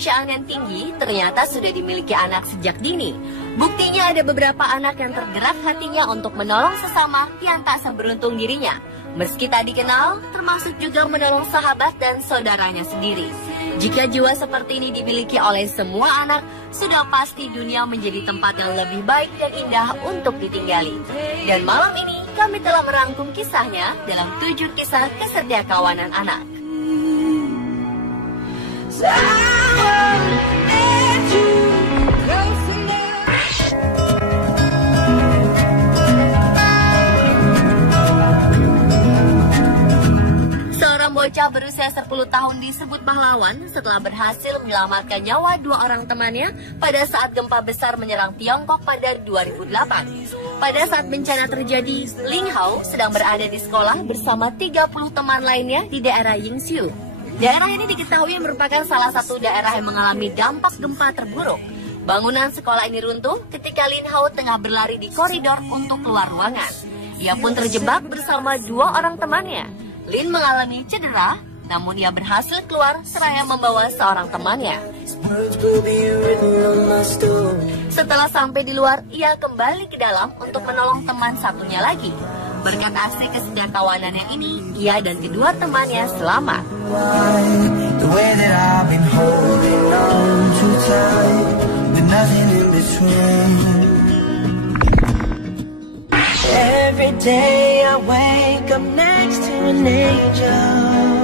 kemanusiaan yang tinggi ternyata sudah dimiliki anak sejak dini. Buktinya ada beberapa anak yang tergerak hatinya untuk menolong sesama yang tak seberuntung dirinya. Meski tak dikenal, termasuk juga menolong sahabat dan saudaranya sendiri. Jika jiwa seperti ini dimiliki oleh semua anak, sudah pasti dunia menjadi tempat yang lebih baik dan indah untuk ditinggali. Dan malam ini kami telah merangkum kisahnya dalam 7 kisah kesetiakawanan anak. Bocah berusia 10 tahun disebut pahlawan setelah berhasil menyelamatkan nyawa 2 orang temannya pada saat gempa besar menyerang Tiongkok pada 2008. Pada saat bencana terjadi, Ling Hao sedang berada di sekolah bersama 30 teman lainnya di daerah Yingxiu. Daerah ini diketahui merupakan salah satu daerah yang mengalami dampak gempa terburuk. Bangunan sekolah ini runtuh ketika Lin Hao tengah berlari di koridor untuk keluar ruangan. Ia pun terjebak bersama 2 orang temannya. Lin mengalami cedera, namun ia berhasil keluar seraya membawa seorang temannya. Setelah sampai di luar, ia kembali ke dalam untuk menolong teman satunya lagi. Berkat aksi kesetiakawanannya ini, ia dan kedua temannya selamat. Every day I wake up next to an angel.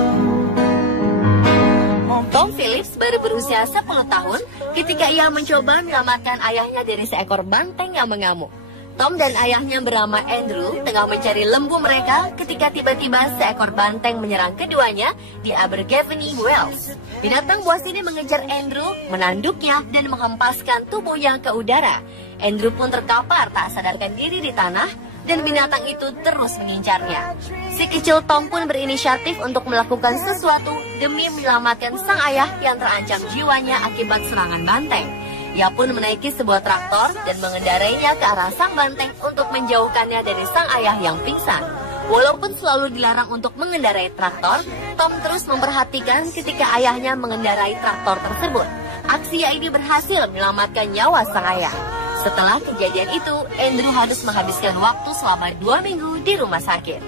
Tom Phillips baru berusia 10 tahun ketika ia mencoba menyelamatkan ayahnya dari seekor banteng yang mengamuk. Tom dan ayahnya bernama Andrew tengah mencari lembu mereka ketika tiba-tiba seekor banteng menyerang keduanya di Abergavenny, Wales. Binatang buas ini mengejar Andrew, menanduknya dan menghempaskan tubuhnya ke udara. Andrew pun terkapar tak sadarkan diri di tanah dan binatang itu terus mengincarnya. Si kecil Tom pun berinisiatif untuk melakukan sesuatu demi menyelamatkan sang ayah yang terancam jiwanya akibat serangan banteng. Ia pun menaiki sebuah traktor dan mengendarainya ke arah sang banteng untuk menjauhkannya dari sang ayah yang pingsan. Walaupun selalu dilarang untuk mengendarai traktor, Tom terus memperhatikan ketika ayahnya mengendarai traktor tersebut. Aksi ini berhasil menyelamatkan nyawa sang ayah. Setelah kejadian itu, Andrew harus menghabiskan waktu selama 2 minggu di rumah sakit.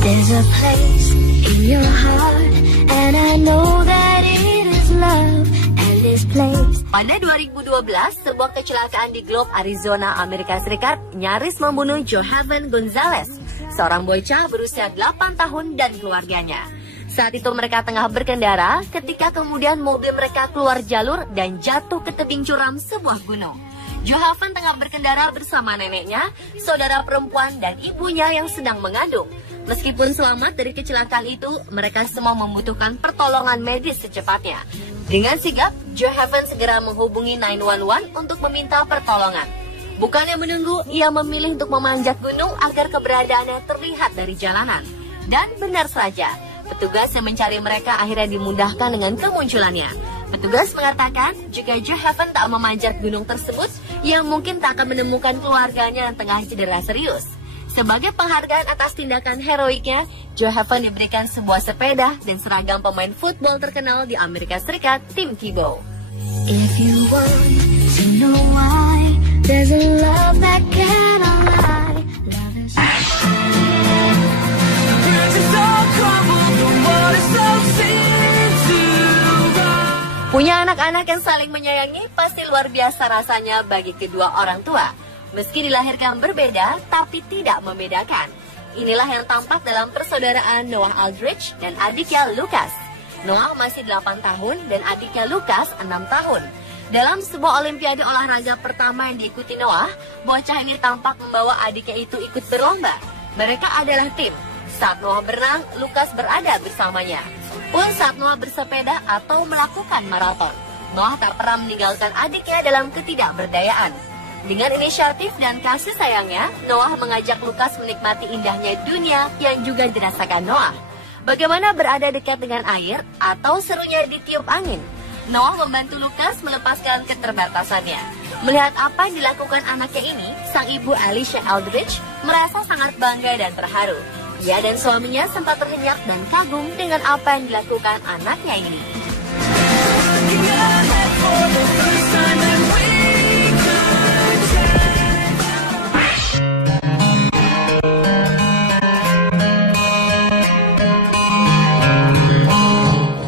There's a place in your heart, and I know that it is love, and this place. Pada 2012, sebuah kecelakaan di Globe, Arizona, Amerika Serikat nyaris membunuh Johaven Gonzalez, seorang bocah berusia 8 tahun dan keluarganya. Saat itu mereka tengah berkendara ketika kemudian mobil mereka keluar jalur dan jatuh ke tebing curam sebuah gunung. Johaven tengah berkendara bersama neneknya, saudara perempuan dan ibunya yang sedang mengandung. Meskipun selamat dari kecelakaan itu, mereka semua membutuhkan pertolongan medis secepatnya. Dengan sigap, Johaven segera menghubungi 911 untuk meminta pertolongan. Bukannya menunggu, ia memilih untuk memanjat gunung agar keberadaannya terlihat dari jalanan. Dan benar saja, petugas yang mencari mereka akhirnya dimudahkan dengan kemunculannya. Petugas mengatakan jika Johaven tak memanjat gunung tersebut, ia mungkin tak akan menemukan keluarganya yang tengah cedera serius. Sebagai penghargaan atas tindakan heroiknya, Johaven diberikan sebuah sepeda dan seragam pemain football terkenal di Amerika Serikat, Tim Tebow. If you want to know why, there's a love that cannot lie. Love is Punya anak-anak yang saling menyayangi pasti luar biasa rasanya bagi kedua orang tua. Meski dilahirkan berbeda, tapi tidak membedakan. Inilah yang tampak dalam persaudaraan Noah Aldrich dan adiknya Lucas. Noah masih 8 tahun dan adiknya Lucas 6 tahun. Dalam sebuah olimpiade olahraga pertama yang diikuti Noah, bocah ini tampak membawa adiknya itu ikut berlomba. Mereka adalah tim. Saat Noah berenang, Lucas berada bersamanya. Pun saat Noah bersepeda atau melakukan maraton, Noah tak pernah meninggalkan adiknya dalam ketidakberdayaan. Dengan inisiatif dan kasih sayangnya, Noah mengajak Lucas menikmati indahnya dunia yang juga dirasakan Noah. Bagaimana berada dekat dengan air atau serunya ditiup angin? Noah membantu Lucas melepaskan keterbatasannya. Melihat apa yang dilakukan anaknya ini, sang ibu Alicia Aldrich merasa sangat bangga dan terharu. Ia dan suaminya sempat terhenyak dan kagum dengan apa yang dilakukan anaknya ini.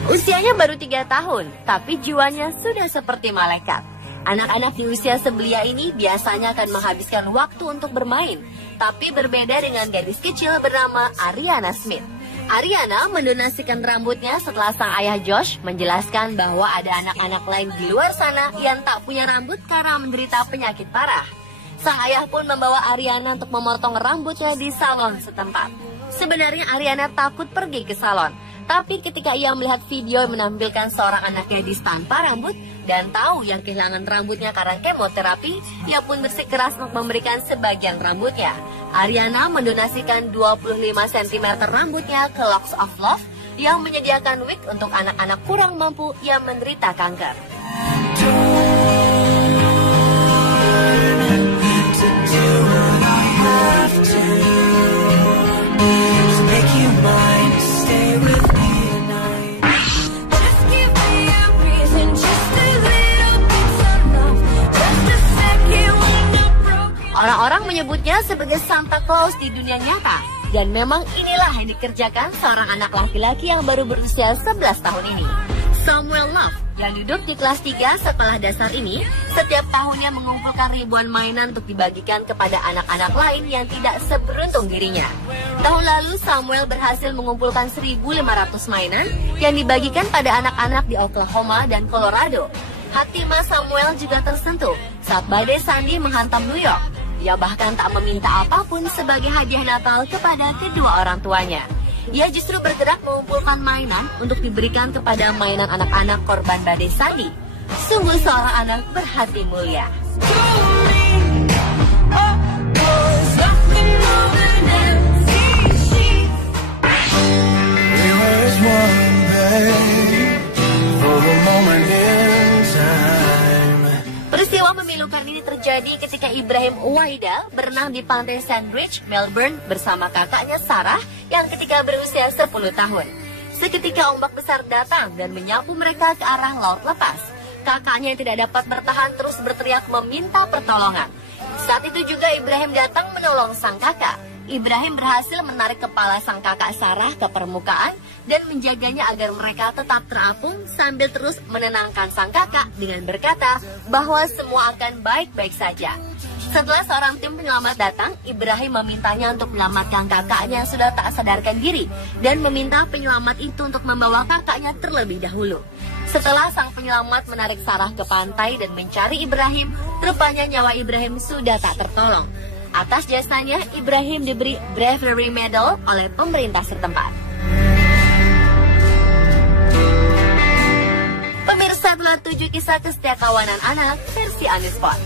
Usianya baru 3 tahun, tapi jiwanya sudah seperti malaikat. Anak-anak di usia sebelia ini biasanya akan menghabiskan waktu untuk bermain, tapi berbeda dengan gadis kecil bernama Ariana Smith. Ariana mendonasikan rambutnya setelah sang ayah Josh menjelaskan bahwa ada anak-anak lain di luar sana yang tak punya rambut karena menderita penyakit parah. Sang ayah pun membawa Ariana untuk memotong rambutnya di salon setempat. Sebenarnya Ariana takut pergi ke salon, tapi ketika ia melihat video yang menampilkan seorang anak gadis tanpa rambut dan tahu yang kehilangan rambutnya karena kemoterapi, ia pun bersikeras untuk memberikan sebagian rambutnya. Ariana mendonasikan 25 cm rambutnya ke Locks of Love yang menyediakan wig untuk anak-anak kurang mampu yang menderita kanker. Orang-orang menyebutnya sebagai Santa Claus di dunia nyata. Dan memang inilah yang dikerjakan seorang anak laki-laki yang baru berusia 11 tahun ini. Samuel Love, yang duduk di kelas 3 sekolah dasar ini, setiap tahunnya mengumpulkan ribuan mainan untuk dibagikan kepada anak-anak lain yang tidak seberuntung dirinya. Tahun lalu Samuel berhasil mengumpulkan 1.500 mainan yang dibagikan pada anak-anak di Oklahoma dan Colorado. Hati Mas Samuel juga tersentuh saat badai Sandy menghantam New York. Ia bahkan tak meminta apapun sebagai hadiah Natal kepada kedua orang tuanya. Ia justru bergerak mengumpulkan mainan untuk diberikan kepada mainan anak-anak korban badai Sandy. Sungguh seorang anak berhati mulia. Peristiwa memilukan ini terjadi ketika Ibrahim Uwaida berenang di pantai Sandridge, Melbourne bersama kakaknya Sarah yang ketika berusia 10 tahun. Seketika ombak besar datang dan menyapu mereka ke arah laut lepas. Kakaknya yang tidak dapat bertahan terus berteriak meminta pertolongan. Saat itu juga Ibrahim datang menolong sang kakak. Ibrahim berhasil menarik kepala sang kakak Sarah ke permukaan dan menjaganya agar mereka tetap terapung sambil terus menenangkan sang kakak dengan berkata bahwa semua akan baik-baik saja. Setelah seorang tim penyelamat datang, Ibrahim memintanya untuk menyelamatkan kakaknya yang sudah tak sadarkan diri dan meminta penyelamat itu untuk membawa kakaknya terlebih dahulu. Setelah sang penyelamat menarik Sarah ke pantai dan mencari Ibrahim, rupanya nyawa Ibrahim sudah tak tertolong. Atas jasanya, Ibrahim diberi Bravery Medal oleh pemerintah setempat. Pemirsa, telah 7 kisah kesetiakawanan anak versi Anispot.